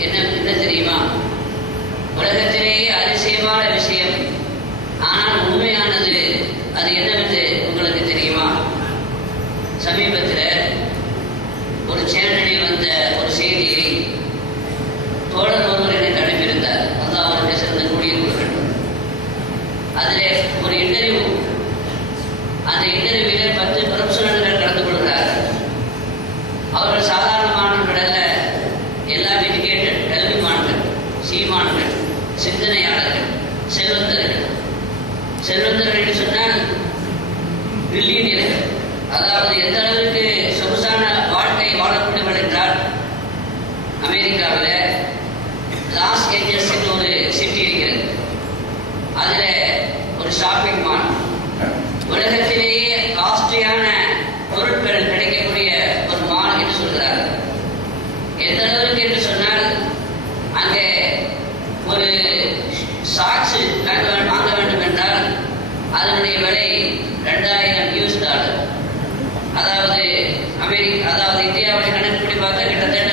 என்ன என்ன தெரியுமா? உலகத்திலேயே அதிசயமான விஷயம். ஆனால் உண்மையானது அது என்னவென்று உங்களுக்கு தெரியுமா? சமீபத்தில் ஒரு சேனலில் சொன்னால் அதாவது எந்த அளவுக்கு சொகுசான வாழ்க்கை வாழக்கூடியவன் என்றால் அமெரிக்காவில் லாஸ் ஏஞ்சல்ஸ் that they're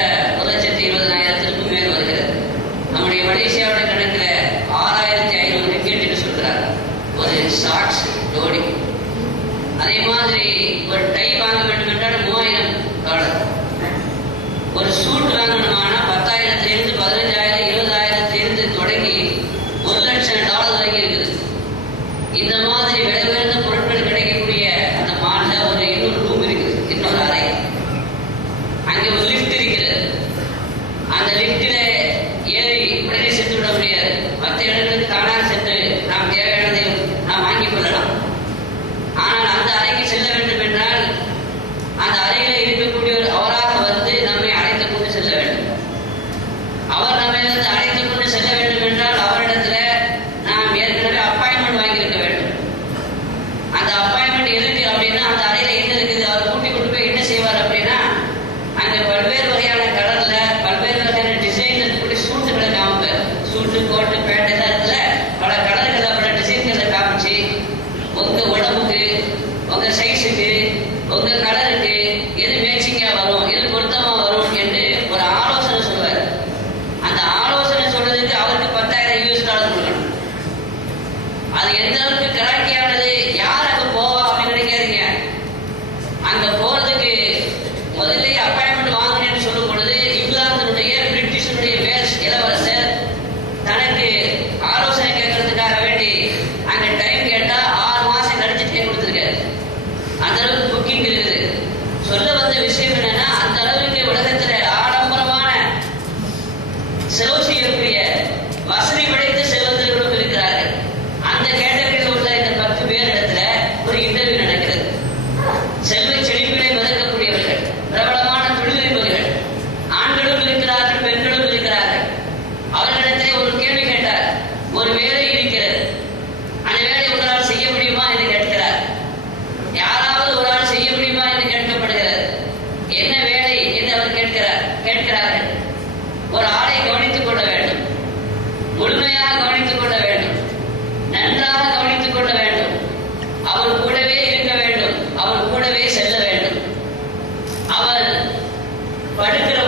செய்யக்கூடிய வசதிகளை கூடவே இருக்க வேண்டும். அவன் கூடவே செல்ல வேண்டும். அவர் படுக்கிற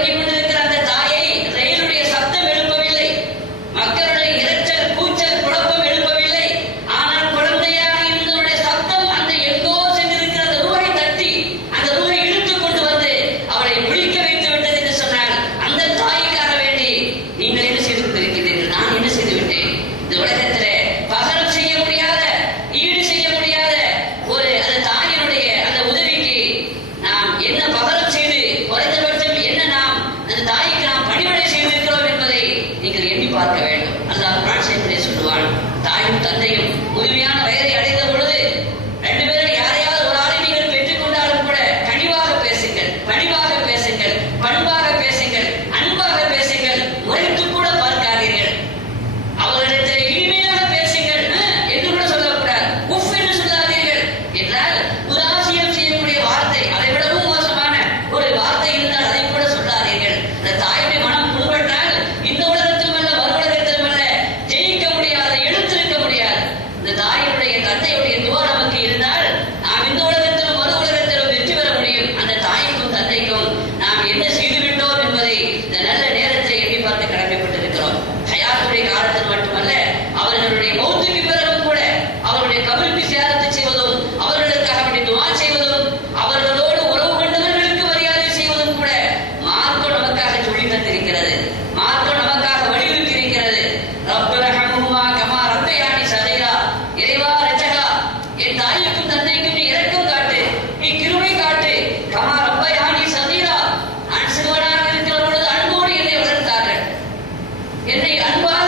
that you என்னை அன்பா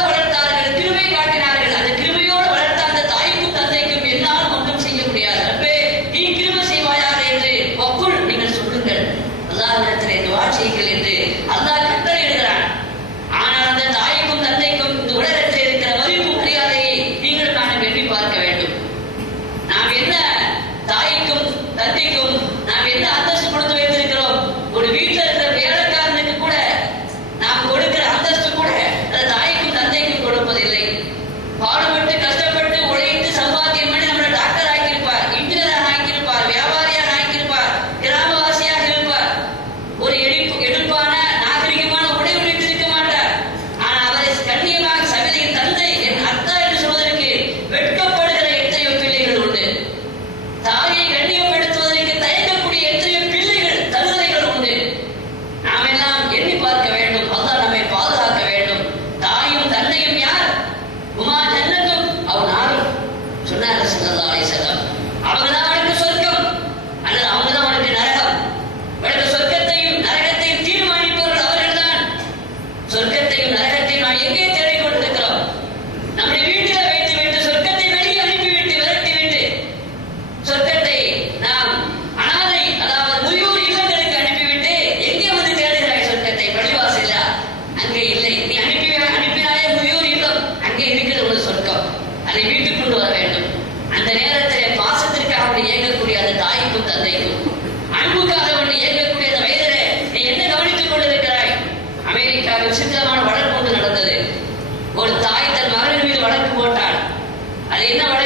அது என்ன